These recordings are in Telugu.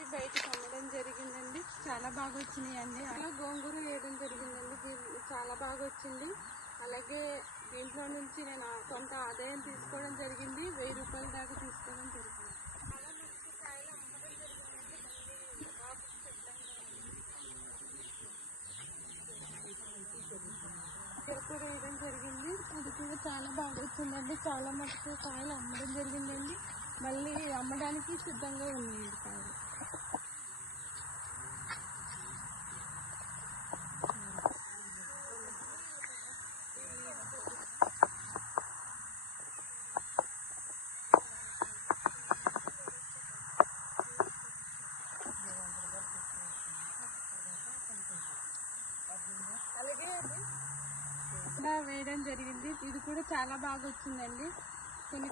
తీసి బయటకు అమ్మడం జరిగిందండి. చాలా బాగా వచ్చినాయండి. అలా గోంగూర వేయడం జరిగిందండి. చాలా బాగా వచ్చింది. అలాగే దీంట్లో నుంచి నేను కొంత ఆదాయం తీసుకోవడం జరిగింది. 1000 రూపాయల దాకా తీసుకోవడం జరిగింది. చాలా మంచి కాయలు అమ్మడం జరిగిందండి. కూడా వేయడం జరిగింది. అది కూడా చాలా బాగా వచ్చిందండి. చాలా మటుకు కాయలు అమ్మడం జరిగిందండి. మళ్ళీ అమ్మడానికి సిద్ధంగా ఉన్నాయి కాయలు. వేయడం జరిగింది. ఇది కూడా చాలా బాగా వచ్చిందండి. కొన్ని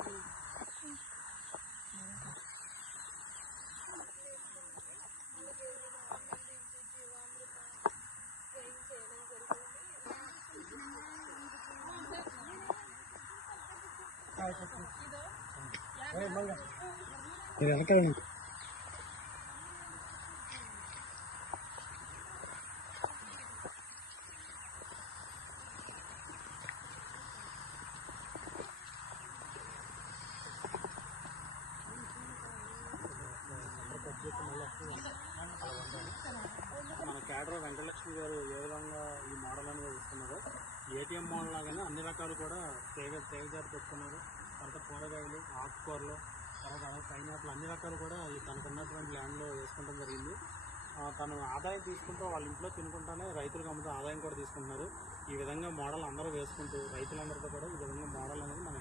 మన కేడర్ వెంకటలక్ష్మి గారు ఏ విధంగా ఈ మోడల్ అనేది ఇస్తున్నారు, ఏటీఎం మోడల్ లాగానే అన్ని రకాలు కూడా తేగజాతి పెట్టుకున్నారు. తర్వాత కూరగాయలు, ఆకుకూరలు, తర్వాత పైనాపిల్ అన్ని రకాలు కూడా తనకున్నటువంటి ల్యాండ్లో వేసుకోవడం జరిగింది. తను ఆదాయం తీసుకుంటూ వాళ్ళ ఇంట్లో తినుకుంటానే రైతులకు అమ్ముతూ ఆదాయం కూడా తీసుకుంటున్నారు. ఈ విధంగా మోడల్ అందరూ వేసుకుంటూ రైతులందరితో కూడా ఈ విధంగా మోడల్ అనేది మన